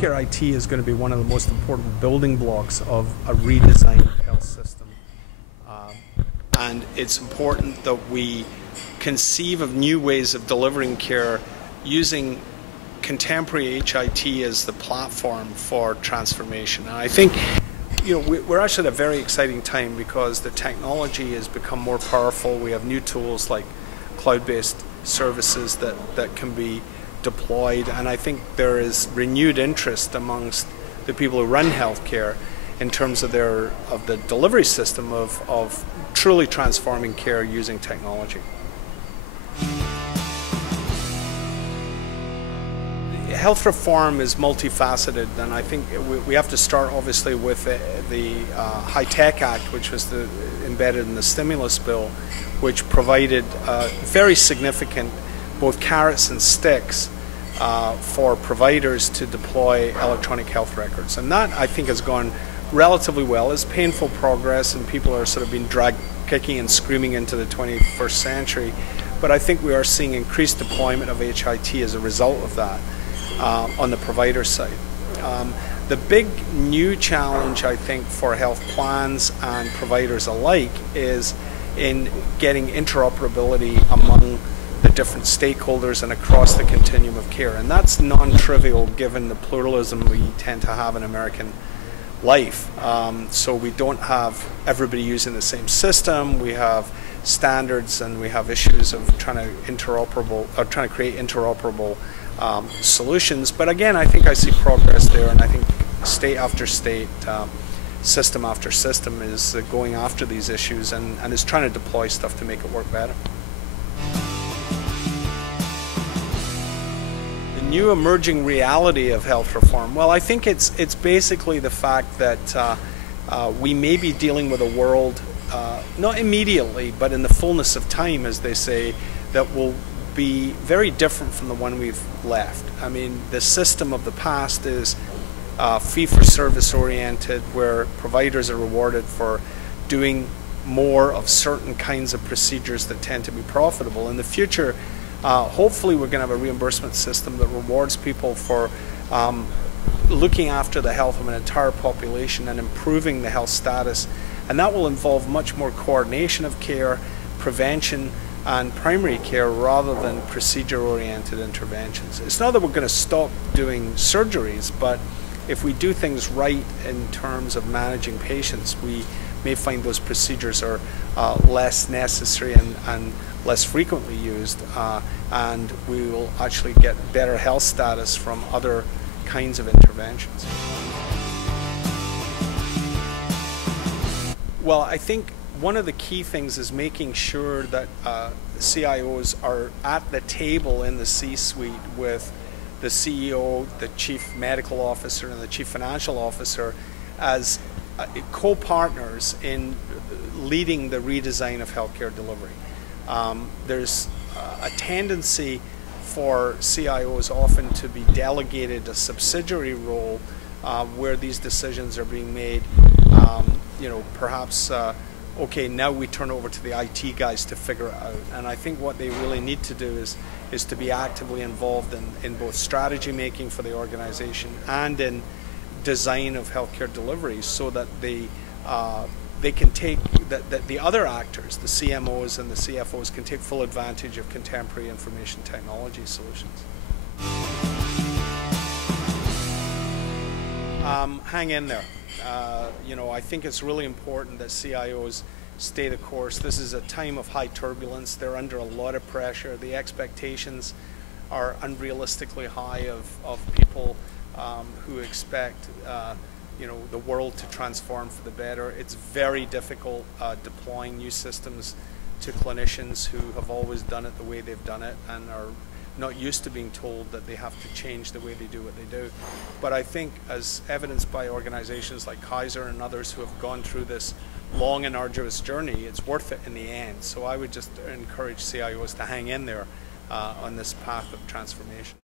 healthcare IT is going to be one of the most important building blocks of a redesigned health system. And it's important that we conceive of new ways of delivering care using contemporary HIT as the platform for transformation. And I think we're actually at a very exciting time because the technology has become more powerful. We have new tools like cloud-based services that can be deployed, and I think there is renewed interest amongst the people who run healthcare in terms of the delivery system of truly transforming care using technology. Health reform is multifaceted, and I think we have to start obviously with the High-Tech Act, which was embedded in the stimulus bill, which provided very significant both carrots and sticks for providers to deploy electronic health records. And that, I think, has gone relatively well. It's painful progress, and people are sort of being dragged kicking and screaming into the 21st century. But I think we are seeing increased deployment of HIT as a result of that on the provider side. The big new challenge, I think, for health plans and providers alike is in getting interoperability among the different stakeholders and across the continuum of care. And that's non-trivial given the pluralism we tend to have in American life. So we don't have everybody using the same system. We have standards and we have issues of trying to create interoperable solutions. But again, I think I see progress there, and I think state after state, system after system is going after these issues and is trying to deploy stuff to make it work better. The new emerging reality of health reform, well, I think it's basically the fact that we may be dealing with a world, not immediately, but in the fullness of time, as they say, that will be very different from the one we've left. I mean, the system of the past is fee-for-service oriented, where providers are rewarded for doing more of certain kinds of procedures that tend to be profitable. In the future, hopefully we're going to have a reimbursement system that rewards people for looking after the health of an entire population and improving the health status. And that will involve much more coordination of care, prevention, and primary care rather than procedure-oriented interventions. It's not that we're going to stop doing surgeries, but if we do things right in terms of managing patients, we may find those procedures are less necessary and less frequently used, and we will actually get better health status from other kinds of interventions. Well, I think one of the key things is making sure that CIOs are at the table in the C-suite with the CEO, the Chief Medical Officer, and the Chief Financial Officer as co-partners in leading the redesign of healthcare delivery. There's a tendency for CIOs often to be delegated a subsidiary role where these decisions are being made, perhaps okay, now we turn over to the IT guys to figure it out. And I think what they really need to do is to be actively involved in both strategy making for the organization and in design of healthcare delivery, so that they can take, that the other actors, the CMOs and the CFOs, can take full advantage of contemporary information technology solutions. Hang in there. I think it's really important that CIOs stay the course. This is a time of high turbulence. They're under a lot of pressure. The expectations are unrealistically high of people who expect the world to transform for the better. It's very difficult deploying new systems to clinicians who have always done it the way they've done it and are not used to being told that they have to change the way they do what they do. But I think, as evidenced by organizations like Kaiser and others who have gone through this long and arduous journey, it's worth it in the end. So I would just encourage CIOs to hang in there on this path of transformation.